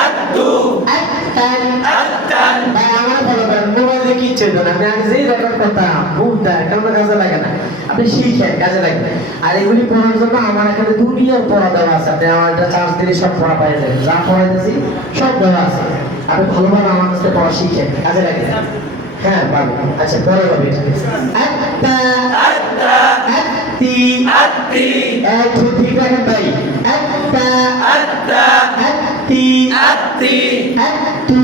আত্তু আত্তান আত্তান ভাই আমার বলবেন মোবাইলে কি চাইতো না আমি যেই রেকর্ড করতাম বুঝতে কেমন কাজে লাগে না আপনি শিখেন কাজে লাগবে আর এগুলি পড়ার জন্য আমার এখানে দুনিয়ার পড়া দেওয়া আছে আপনি আমার একটা চার্জ দিলে সব পড়া পাই যাবেন যা পড়াইতেছি সব দেওয়া আছে আপনি ভালোভাবে আমার কাছে পড়া শিখেন কাজে লাগে হ্যাঁ পারবেন আচ্ছা পরে হবে আত্তা আত্তা আত্তি আত্তি একটু ঠিক রাখেন ভাই আত্তা আত্তা আত্তি আত্তি আত্তু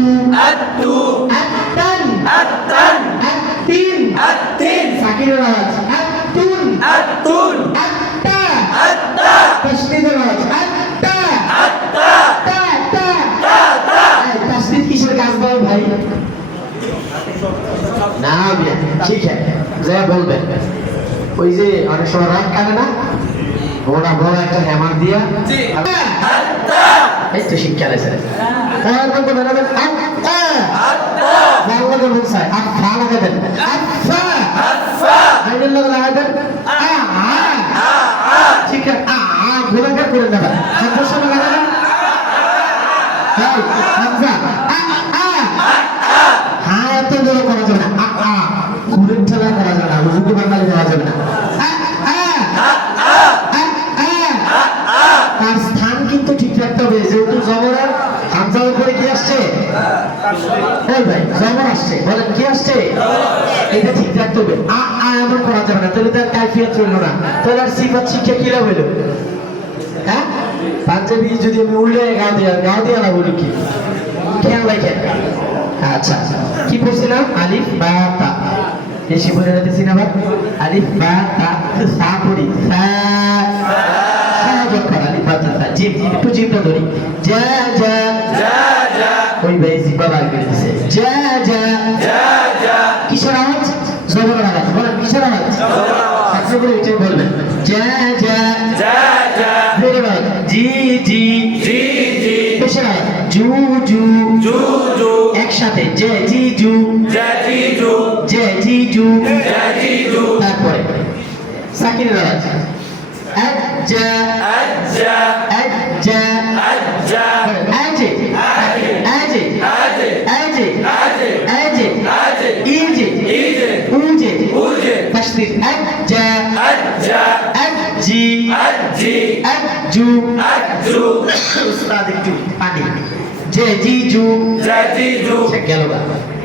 আত্তু আত্তান আত্তান আত্তিন আত্তিন সাকিরের আওয়াজ আত্তুন আত্তুন আত্তা আত্তা তাসদীদের আওয়াজ আত্তা আত্তা তা তা তা তা এই তাসদীদ কিসের কাজ দাও ভাই না মিয়া ঠিক আছে যা বলবেন ওই যে অনেক সময় রাগ কাটে না ওরা বড় একটা হ্যামার দিয়া জি। আত্তা এই তো শিক্ষা লেছে হ্যাঁ বলতে বেরোবেন আত্তা আত্তা বাংলাতে বলছে আত্তা লাগাবেন আত্তা আফা আইনের লোক লাগাবেন ঠিক আছে ঘোরাঘাট করে নেবেন হাজার সময় লাগাবেন হামজা হ্যাঁ এত জোরে করা যাবে না ঘুরের ঠেলা করা যাবে না হুজুরকে বাঙালি দেওয়া যাবে না তার স্থান কিন্তু ঠিক রাখতে হবে যেহেতু জবরের হামজার উপরে কি আসছে এই ভাই জবর আসছে বলেন কি আসছে এটা ঠিক রাখতে হবে এমন করা যাবে না তাহলে তার কাইফিয়ত চলল না তাহলে আর সিফাত শিক্ষা কি লাভ হইল হ্যাঁ পাঞ্জাবি যদি আমি উল্টে গাও দিয়া না বলি কি খেয়াল রাখেন আচ্ছা কি পড়ছিলাম আলিফ বা তা বেশি বলে রাখতেছি না আবার আলিফ বা তা সা পড়ি সা যখন আলিফ বা তা জিম একটু জিমটা ধরি যা যা যা যা ওই ভাই জিব্বা বার করে দিছে যা যা যা যা কিসের আওয়াজ জবরের আওয়াজ বলেন কিসের আওয়াজ আচ্ছা করে এটাই বলবেন যা যা যা যা ফেরে বল জি জি জি জি কিসের আওয়াজ জু জু জু জু একসাথে জে জি জু যা জি জু জে জি জু যা জি জু তারপরে সাকিরের আওয়াজ আজ্জা আজ্জা আজ্জা আজ্জা আজে আজে আজে আজে আজে আজে আজে ইজে ইজে উজে উজে তাসদীদ আজ্জা আজ্জা আজ্জি আজ্জি আজ্জু আজ্জু উস্তাদ একটু পানি জে জি জু যা জি জু গেল না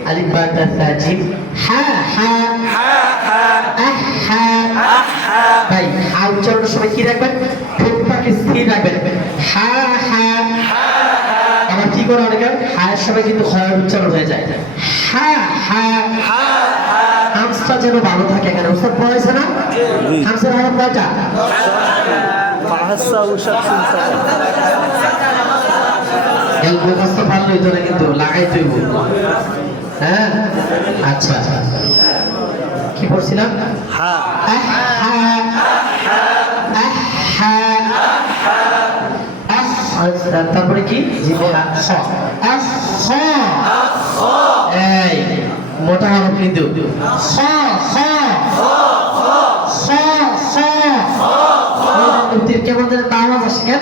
আলিফ বা তা সা জিম হা হা হা হা আহা আহা ভাই হা উচ্চারণের সময় কি রাখবেন ঠোঁটটাকে স্থির রাখবেন হা হা হা হা আবার কি করে অনেকে হায়ের সময় কিন্তু খয়ের উচ্চারণ হয়ে যায় হা হা হা হা হামসটা যেন ভালো থাকে এখানে উস্তাদ পড়াইছে না হামসের হরফ কয়টা فحس وشخص এল মুখস্থ পারলেই তো না কিন্তু লাগাইতেই বল হ্যাঁ আচ্ছা কি পড়ছিলাম ها আহা আহা আচ্ছা তারপরে কি জিহা খ এই মোটা হরফ কিন্তু খ খ কেমন যেন আওয়াজ আসে কেন